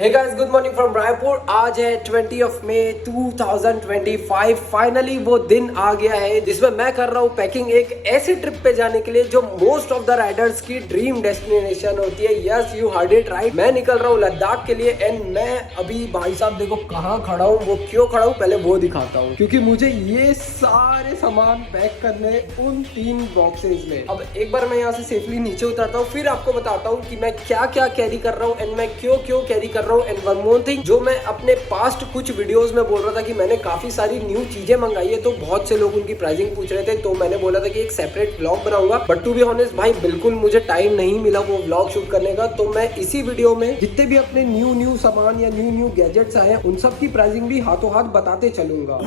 Hey guys, good morning from Raipur. आज है 20 मई 2025। Finally वो दिन आ गया है जिसमें मैं कर रहा हूँ पैकिंग एक ऐसी ट्रिप पे जाने के लिए जो मोस्ट ऑफ द राइडर्स की ड्रीम डेस्टिनेशन होती है। Yes, you heard it right. मैं निकल रहा हूँ लद्दाख के लिए एंड मैं अभी भाई साहब देखो कहाँ खड़ा हूँ, वो क्यों खड़ा हूँ पहले वो दिखाता हूँ, क्योंकि मुझे ये सारे सामान पैक करने उन 3 बॉक्सेस में। अब एक बार मैं यहाँ से सेफली नीचे उतरता हूँ, फिर आपको बताता हूँ कि मैं क्या क्या कैरी कर रहा हूँ एंड मैं क्यों क्यों कैरी कर रहा हूँ। एंड वन मोर थिंग, जो मैं अपने पास्ट कुछ वीडियोस में बोल रहा था कि मैंने काफी सारी न्यू चीजें मंगाई है, तो बहुत से लोग उनकी प्राइसिंग पूछ रहे थे, तो मैंने बोला था कि एक सेपरेट व्लॉग बनाऊंगा। बट टू बी ऑनेस्ट भाई, बिल्कुल मुझे टाइम नहीं मिला वो व्लॉग शूट करने का, तो मैं इसी वीडियो में जितने भी अपने न्यू सामान या न्यू गैजेट्स आए हैं उन सब की प्राइसिंग भी हाथों हाथ बताते चलूंगा।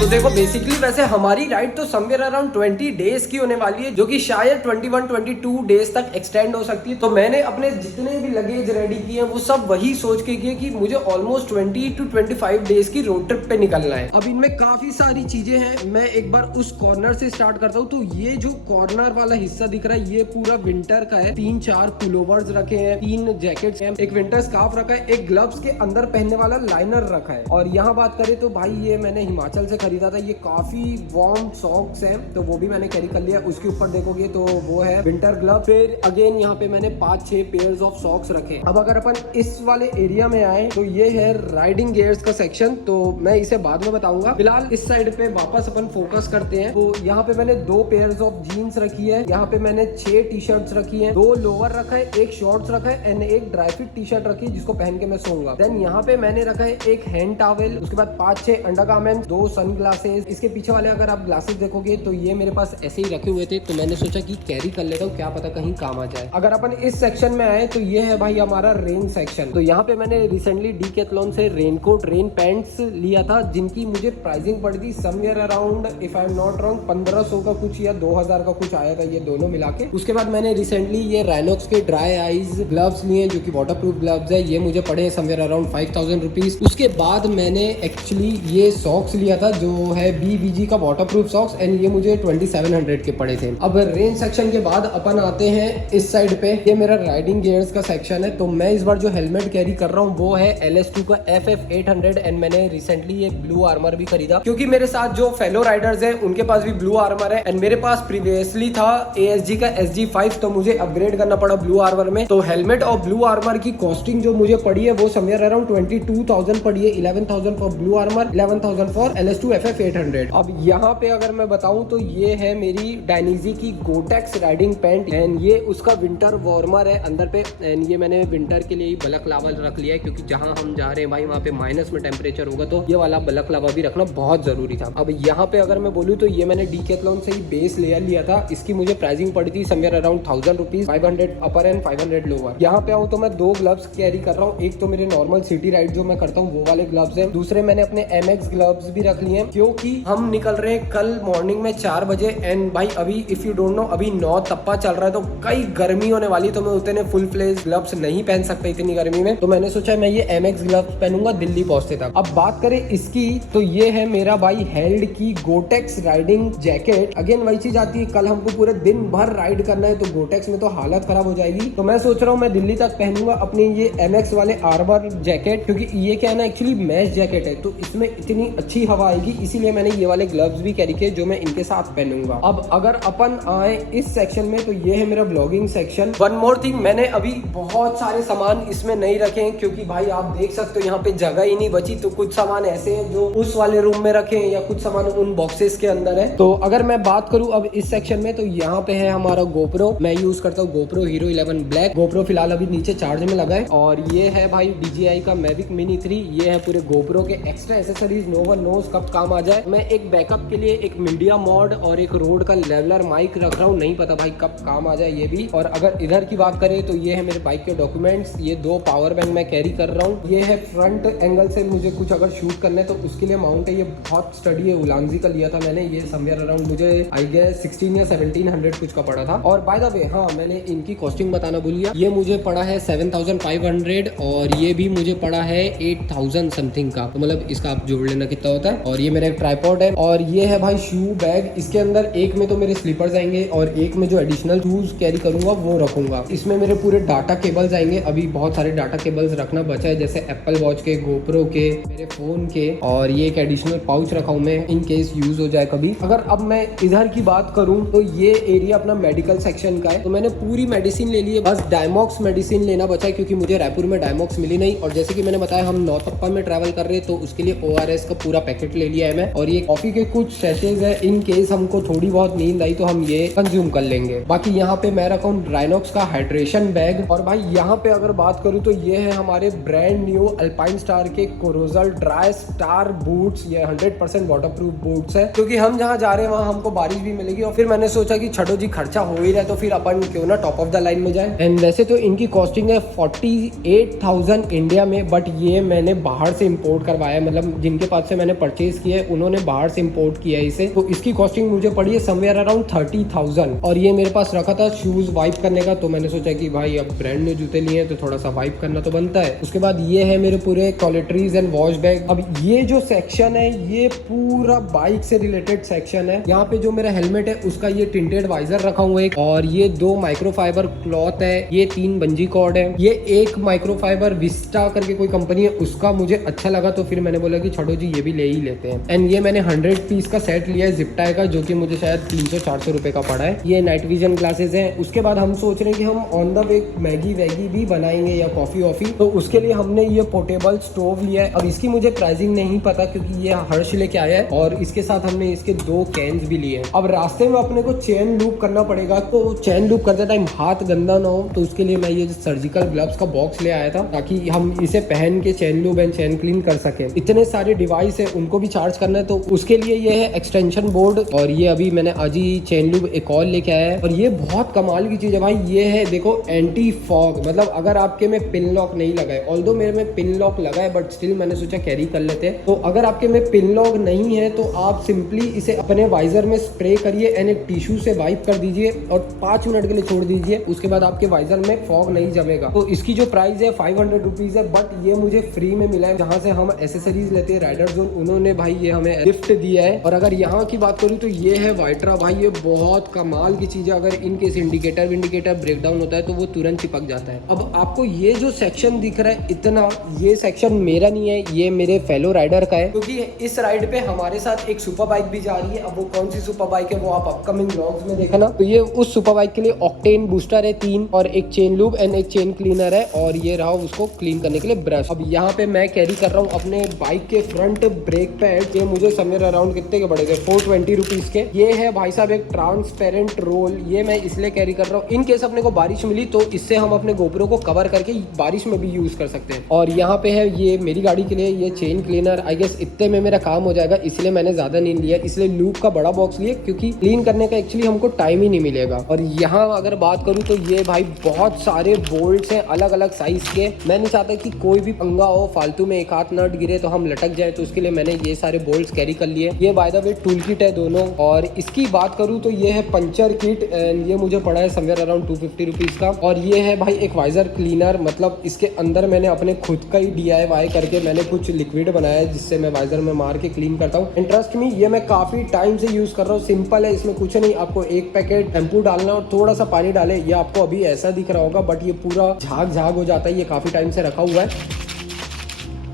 तो देखो बेसिकली वैसे हमारी राइड तो समवेयर अराउंड 20 डेज की होने वाली है, जो कि शायद 21-22 डेज तक एक्सटेंड हो सकती है। तो मैंने अपने जितने भी लगेज रेडी किए हैं वो सब वही सोच के किए कि मुझे ऑलमोस्ट 20 to 25 डेज की रोड ट्रिप पे निकलना है। अब इनमें काफी सारी चीजें हैं। मैं एक बार उस कॉर्नर से स्टार्ट करता हूँ। तो ये जो कॉर्नर वाला हिस्सा दिख रहा है ये पूरा विंटर का है। 3-4 पुलोवर्स रखे हैं, 3 जैकेट्स हैं, एक विंटर स्कार्फ रखा है, एक ग्लव्स के अंदर पहनने वाला लाइनर रखा है। और यहाँ बात करें तो भाई ये मैंने हिमाचल से खरीदा था, ये काफी वार्म सॉक्स हैं, तो वो भी मैंने कैरी कर लिया। उसके ऊपर देखोगे तो वो है विंटर ग्लव। फिर अगेन यहाँ पे मैंने 5-6 पेयर्स ऑफ सॉक्स रखे। अब अगर अपन इस वाले एरिया में आए तो ये है राइडिंग गियर्स का सेक्शन, तो मैं इसे बाद में बताऊंगा। फिलहाल इस साइड पे वापस अपन फोकस करते हैं। तो यहाँ पे मैंने 2 पेयर्स ऑफ जीन्स रखी है, यहाँ पे मैंने 6 टी शर्ट्स रखी है, 2 लोअर रखा है, एक शॉर्ट्स रखा है एंड एक ड्राई फिट टी शर्ट रखी है जिसको पहन के मैं सोऊंगा। देन यहाँ पे मैंने रखा है एक हैंड टॉवेल, उसके बाद 5-6 अंडरगारमेंट्स, 2 सन ग्लासेस। इसके पीछे वाले अगर आप ग्लासेस देखोगे तो ये मेरे पास ऐसे ही रखे हुए थे, तो मैंने सोचा कि कैरी कर लेता हूँ, क्या पता कहीं काम आ जाए। अगर अपन इस सेक्शन में आए तो ये है भाई हमारा रेन सेक्शन। तो यहाँ पे मैंने रिसेंटली डीकैथलॉन से रेनकोट, रेन पैंट्स लिया था, जिनकी मुझे प्राइसिंग पड़ी थी somewhere around, if I am not wrong, 1500 का कुछ या 2000 का कुछ आया था, ये दोनों मिला के। उसके बाद मैंने रिसेंटली ये राइनॉक्स के ड्राई आइज ग्लव्स लिए जो कि वाटर प्रूफ ग्लव्स है, ये मुझे पड़े समवेयर अराउंड 5000 रुपीज। उसके बाद मैंने एक्चुअली ये सॉक्स लिया था जो है BVG का वाटरप्रूफ सॉक्स एंड ये मुझे 2700 के पड़े थे। अब रेन सेक्शन के बाद अपन आते हैं इस साइड पे, ये मेरा राइडिंग गियर्स का सेक्शन है। तो मैं इस बार जो हेलमेट कैरी कर रहा हूँ वो है LS2 का FF800 एंड मैंने रिसेंटली ये ब्लू आर्मर भी खरीदा, क्योंकि मेरे साथ जो फेलो राइडर्स हैं उनके पास भी ब्लू आर्मर है एंड मेरे पास प्रीवियसली था ASG का SG5, तो मुझे अपग्रेड करना पड़ा ब्लू आर्मर में। तो हेलमेट और ब्लू आर्मर की कॉस्टिंग जो मुझे पड़ी है वो समवेयर अराउंड 22,000 पड़ी है। 11,000 for blue armour, 11,000 for LS2 FF800। अब यहाँ पे अगर मैं बताऊं तो ये है मेरी डायनीजी की गोटेक्स राइडिंग पैंट एंड ये उसका विंटर वार्मर है अंदर पे एंड ये मैंने विंटर के लिए ही बलकलावा रख लिया है, क्योंकि जहां हम जा रहे हैं भाई वहां पे माइनस में टेम्परेचर होगा, तो ये वाला बलकलावा भी रखना बहुत जरूरी था। अब यहाँ पे अगर मैं बोलूँ तो ये मैंने डीकैथलॉन से ही बेस लेयर लिया था, इसकी मुझे प्राइसिंग पड़ी थी somewhere around 1000 rupees, 500 upper and 500 lower. यहाँ पे आऊँ तो मैं 2 ग्लव्स कैरी कर रहा हूँ, एक तो मेरे नॉर्मल सिटी राइड जो मैं करता हूँ वो वाले ग्लव्स है, दूसरे मैंने अपने MX ग्लव्स भी रख लिए हैं, क्योंकि हम निकल रहे हैं कल मॉर्निंग में 4 बजे एंड भाई अभी इफ यू डोंट नो अभी 9 तप्पा चल रहा है, तो कई गर्मी होने वाली, तो मैं उतने फुल फ्लेज ग्लव्स नहीं पहन सकता इतनी गर्मी में। तो मैंने सोचा मैं ये MX ग्लव्स पहनूंगा दिल्ली पहुंचते तक। अब बात करें इसकी तो ये है मेरा भाई हेल्ड की गोटेक्स राइडिंग जैकेट। अगेन वही चीज आती है, कल हमको पूरे दिन भर राइड करना है तो गोटेक्स में तो हालत खराब हो जाएगी, तो मैं सोच रहा हूँ मैं दिल्ली तक पहनूंगा अपनी ये MX वाले आर्मर जैकेट, क्योंकि ये क्या है ना एक्चुअली मैश जैकेट है, तो इसमें इतनी अच्छी हवा आएगी, इसीलिए मैंने ये वाले ग्लव्स भी कैरी किए जो मैं इनके साथ पहनूंगा। अब अगर अपन आए इस सेक्शन में तो ये है मेरा blogging section. One more thing, मैंने अभी बहुत सारे सामान इसमें नहीं रखे हैं, क्योंकि भाई आप देख सकते हो यहाँ पे जगह ही नहीं बची, तो कुछ सामान ऐसे हैं जो उस वाले रूम में रखे हैं या कुछ सामान उन बॉक्सेस के अंदर है। तो अगर मैं बात करूं अब इस सेक्शन में तो यहाँ पे है हमारा गोप्रो, मैं यूज करता हूँ गोप्रो हीरो 11 ब्लैक। गोप्रो फिलहाल अभी नीचे चार्ज में लगा है। और ये है भाई DJI का मैविक मिनी 3, ये है पूरे गोप्रो के extra accessories, no one knows कब काम आ जाए। मैं एक बैकअप के लिए एक मीडिया मॉड और एक रोड का लेवलर माइक रख रहा हूँ, नहीं पता भाई कब काम आ जाए ये भी। और अगर इधर की बात करें तो ये है मेरे बाइक के डॉक्यूमेंट्स, ये 2 पावर बैंक मैं कैरी कर रहा हूँ। ये है फ्रंट एंगल से मुझे कुछ अगर शूट करना है तो उसके लिए माउंट है, ये बहुत स्टडी है, उलांजी का लिया था मैंने, ये समवेयर अराउंड मुझे आई गेस 16 या 1700 कुछ का पड़ा था। और बाय द वे हाँ, मैंने इनकी कॉस्टिंग बताना भूल गया, ये मुझे पड़ा है 7500 और ये भी मुझे पड़ा है 8000 समथिंग का, तो मतलब इसका आप जोड़ लेना कितना होता है। और ये मेरा एक ट्राइपॉड है और ये है भाई शू बैग। इसके अंदर एक में तो मेरे स्लीपर्स आएंगे और एक में जो एडिशनल शूज कैरी करूंगा वो रखूंगा। इसमें मेरे पूरे डाटा केबल्स आएंगे। अभी बहुत सारे डाटा केबल्स रखना बचा है, जैसे एप्पल वॉच के, गोप्रो के, मेरे फोन के, और ये एक एडिशनल पाउच रखा हूं मैं इन केस यूज हो जाए कभी। अगर अब मैं इधर की बात करूं तो ये एरिया अपना मेडिकल सेक्शन का है। तो मैंने पूरी मेडिसिन ले ली है, बस डायमॉक्स मेडिसिन लेना बचा है क्योंकि मुझे रायपुर में डायमॉक्स मिली नहीं। और जैसे कि मैंने बताया हम नौतप्पा में ट्रैवल कर रहे हैं तो उसके लिए ORS का पूरा पैकेट ले लिया है मैं। और ये कॉफी के कुछ सेशेज है, इन केस हमको थोड़ी बहुत नींद आई तो हम ये कंज्यूम कर लेंगे। बाकी यहाँ पे मैं रखा हूँ राइनॉक्स का हाइड्रेशन बैग। और भाई यहाँ पे अगर बात करूँ तो ये है हमारे ब्रांड न्यू अल्पाइन स्टार के कोरोजल ड्राई स्टार बूट्स। ये 100% वाटरप्रूफ बूट्स है क्योंकि हम जहाँ जा रहे हैं वहाँ हमको बारिश भी मिलेगी। और फिर मैंने सोचा कि छठो जी खर्चा हो ही रहा है तो फिर अपन क्यों ना टॉप ऑफ द लाइन में जाए। एंड वैसे तो इनकी कॉस्टिंग है 48,000 इंडिया में, बट ये मैंने बाहर से इम्पोर्ट करवाया, मतलब जिनके पास से मैंने परचेज किया है उन्होंने बाहर से इम्पोर्ट किया है इसे। तो इसकी कॉस्टिंग मुझे पड़ी है समवेयर अराउंड 30,000। और ये मेरे पास रखा था शूज वाइप करने का, तो मैंने सोचा कि भाई अब ब्रांड न्यू जूते लिए हैं तो थोड़ा सा वाइप करना तो बनता है। उसके बाद ये है मेरे पूरे टॉयलेटरीज एंड वॉश बैग। अब ये जो सेक्शन है ये पूरा बाइक से रिलेटेड सेक्शन है। यहाँ पे जो मेरा हेलमेट है उसका ये टिंटेड वाइजर रखा हुआ है, और ये 2 माइक्रोफाइबर क्लॉथ है, ये 3 बंजी कॉर्ड है, ये एक माइक्रोफाइबर विस्टा करके कोई कंपनी है उसका मुझे अच्छा लगा तो फिर मैंने बोला कि छोड़ो जी ये भी ले ही लेते हैं। एंड ये मैंने 100 पीस का सेट लिया है जिप टाई का, जो कि मुझे शायद 300-400 रुपए का पड़ा है। ये नाइट विजन ग्लासेस हैं। उसके बाद हम सोच रहे हैं कि हम ऑन द वे मैगी वैगी भी बनाएंगे या कॉफी वॉफी, तो उसके लिए हमने ये पोर्टेबल स्टोव लिया है। अब इसकी मुझे प्राइसिंग नहीं पता क्योंकि ये हर्ष लेके आया है, और इसके साथ हमने इसके 2 कैन्स भी लिए हैं। अब रास्ते में अपने को चेन लूप करना पड़ेगा, तो चेन लूप करते टाइम हाथ गंदा ना हो तो उसके लिए मैं ये सर्जिकल ग्लव्स का बॉक्स ले आया था ताकि हम इसे पहन के chain loop and chain clean कर सके। इतने सारे डिवाइस है उनको भी चार्ज करना है तो उसके लिए ये है एक्सटेंशन बोर्ड। और ये अभी मैंने आज ही चेन लूप एक और लेके आया है, और ये बहुत कमाल की चीज है भाई। ये है देखो एंटी फॉग, मतलब अगर आपके में पिन लॉक नहीं लगा है, ऑल्दो मेरे में पिन लॉक लगा है बट स्टिल मैंने सोचा कैरी कर लेते हैं। तो अगर आपके में पिन लॉक नहीं है तो आप सिंपली इसे अपने वाइजर में स्प्रे करिए एंड एक टिश्यू से वाइप कर दीजिए और 5 मिनट के लिए छोड़ दीजिए। उसके बाद आपके वाइजर में फॉग नहीं जमेगा। तो इसकी जो प्राइस है 500 रुपीज है, बट ये मुझे फ्री में मिला है जहाँ से हम एसेसरीज लेते हैं राइडर जोन, उन्होंने भाई ये हमें गिफ्ट दिया है। और अगर यहाँ की बात करूँ तो ये है वाइट्रा भाई, ये बहुत कमाल की चीज है। अगर इनकेस इंडिकेटर ब्रेकडाउन होता है तो वो तुरंत चिपक जाता है। अब आपको ये जो सेक्शन दिख रहा है इतना, ये सेक्शन मेरा नहीं है, ये मेरे फेलो राइडर का है क्योंकि इस राइड पे हमारे साथ एक सुपर बाइक भी जा रही है। अब वो कौन सी सुपर बाइक है वो आप अपकमिंग व्लॉग्स में देखना। तो ये उस सुपर बाइक के लिए ऑक्टेन बूस्टर है 3, और एक चेन लूब एंड एक चेन क्लीनर है, और ये रहा उसको क्लीन करने के लिए ब्रश। अब यहाँ पे मैं कैरी कर रहा हूँ अपने बाइक के फ्रंट ब्रेक पैड। ये मुझे समवेयर अराउंड कितने के पड़ेगा, 420 रुपीज के। ये है भाई साहब एक ट्रांसपेरेंट रोल, ये मैं इसलिए कैरी कर रहा हूँ इन केस अपने को बारिश मिली तो इससे हम अपने गोप्रो को कवर करके बारिश में भी यूज कर सकते हैं। और यहाँ पे है ये मेरी गाड़ी के लिए ये चेन क्लीनर, आई गेस इतने में मेरा काम हो जाएगा, इसलिए मैंने ज्यादा नहीं लिया, इसलिए लूप का बड़ा बॉक्स लिया क्योंकि क्लीन करने का एक्चुअली हमको टाइम ही नहीं मिलेगा। और यहाँ अगर बात करूँ तो ये भाई बहुत सारे बोल्ट्स हैं अलग अलग साइज के। मैं नहीं चाहता कि कोई भी पंगा हो, फालतू में एक हाथ नट गिरे तो हम लटक जाए, तो उसके लिए मैंने ये सारे बोल्ट्स कैरी कर लिए। ये by the way tool kit है दोनों। और इसकी बात करूँ तो ये है पंचर किट, एंड ये मुझे पड़ा है समवेयर अराउंड 250 रुपीज का। और ये है भाई एक वाइजर क्लीनर, मतलब इसके अंदर मैंने अपने खुद का ही DIY करके मैंने कुछ लिक्विड बनाया है जिससे मैं वाइजर में मार के क्लीन करता हूँ। एंड ट्रस्ट मी ये मैं काफी टाइम से यूज कर रहा हूँ। सिंपल है, इसमें कुछ नहीं, आपको एक पैकेट शैम्पू डालना और थोड़ा सा पानी डाले। ये आपको अभी ऐसा दिख रहा होगा बट ये पूरा झाग हो जाता है, ये काफी टाइम से रखा हुआ है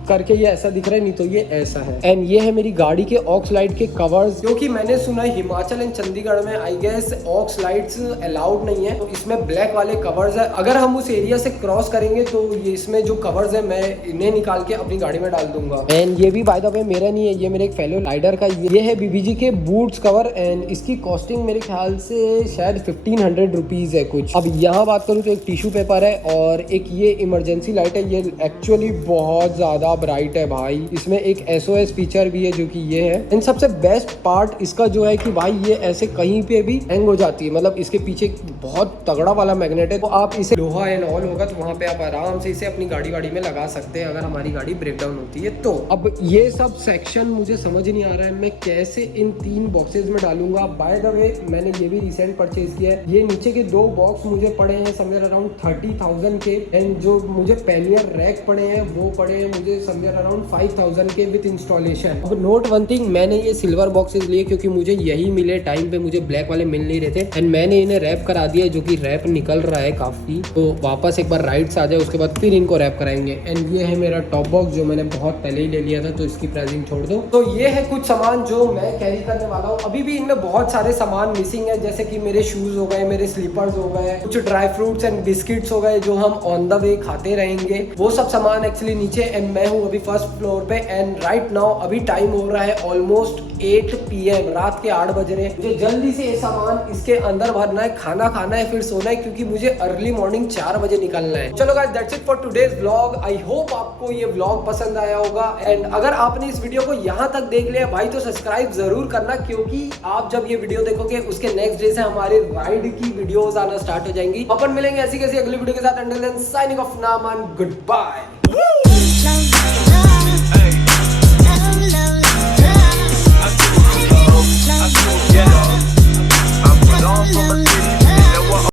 करके ये ऐसा दिख रहा है, नहीं तो ये ऐसा है। एंड ये है मेरी गाड़ी के ऑक्स लाइट के कवर्स, क्योंकि मैंने सुना है हिमाचल एंड चंडीगढ़ में I guess aux lights allowed नहीं है, तो इसमें ब्लैक वाले कवर्स है। अगर हम उस एरिया से क्रॉस करेंगे तो ये इसमें जो कवर्स है मैं इन्हें निकाल के अपनी गाड़ी में डाल दूंगा। एंड ये भी बाय द वे मेरा नहीं है, ये मेरे एक फेलो राइडर का। ये है BBG के बूट्स कवर, एंड इसकी कॉस्टिंग मेरे ख्याल से शायद 1500 रुपीज है कुछ। अब यहाँ बात करूँ तो एक टिश्यू पेपर है और एक ये इमरजेंसी लाइट है। ये एक्चुअली बहुत ज्यादा ब्राइट है भाई, इसमें एक SOS फीचर भी है जो कि ये है। इन सबसे बेस्ट पार्ट इसका जो है कि भाई ये ऐसे कहीं पे भी हैंग हो जाती है, मतलब इसके पीछे बहुत तगड़ा वाला मैग्नेट है, तो आप इसे लोहा एंड ऑल होगा तो वहां पे आप आराम से इसे अपनी गाड़ी में लगा सकते हैं अगर हमारी गाड़ी ब्रेक डाउन होती है तो। अब ये सब सेक्शन मुझे समझ नहीं आ रहा है मैं कैसे इन 3 बॉक्सेस में डालूंगा। बाय द वे मैंने ये भी रिसेंट परचेज किया है। ये नीचे के 2 बॉक्स मुझे पड़े हैं समवेयर अराउंड 30,000 के, एंड जो मुझे पैनियर रैक पड़े हैं वो पड़े हैं मुझे समवेयर अराउंड 5000 के विद इंस्टॉलेशन। अब नोट वन थिंग, मैंने ये सिल्वर बॉक्सेस लिए क्योंकि मुझे यही मिले टाइम पे, मुझे ब्लैक वाले मिल नहीं रहे थे। एंड मैंने इन्हें रैप करा दिया, जो कि रैप निकल रहा है काफी, तो वापस एक बार राइट से आ जाए, उसके बाद फिर इनको रैप कराएंगे। एंड ये है मेरा टॉप बॉक्स जो मैंने बहुत पहले ही ले लिया था, तो इसकी प्राइसिंग छोड़ दो। तो ये है कुछ सामान जो मैं कैरी करने वाला हूँ। अभी भी इनमें बहुत सारे सामान मिसिंग है, जैसे कि मेरे शूज हो गए, मेरे स्लीपर्स हो गए, कुछ ड्राई फ्रूट्स एंड बिस्किट्स हो गए जो हम ऑन द वे खाते रहेंगे, वो सब सामान एक्चुअली नीचे। एंड मैं हूँ अभी फर्स्ट फ्लोर पे। एंड राइट नाउ अभी टाइम हो रहा है ऑलमोस्ट 8 PM, रात के 8 बज रहे हैं। मुझे जल्दी से ये सामान इसके अंदर भरना है, खाना खाना है, फिर सोना है, क्योंकि मुझे अर्ली मॉर्निंग 4 बजे निकलना है। चलो guys, that's it for today's vlog. I hope आपको ये व्लॉग पसंद आया होगा। एंड अगर आपने इस वीडियो को यहाँ तक देख लिया भाई, तो सब्सक्राइब जरूर करना, क्योंकि आप जब ये वीडियो देखोगे उसके नेक्स्ट डे से हमारे राइड की वीडियोस आना स्टार्ट हो जाएंगी। अपन मिलेंगे ऐसी कैसी अगली वीडियो के साथ। Until then signing off Naman, goodbye. Yeah, I put on for my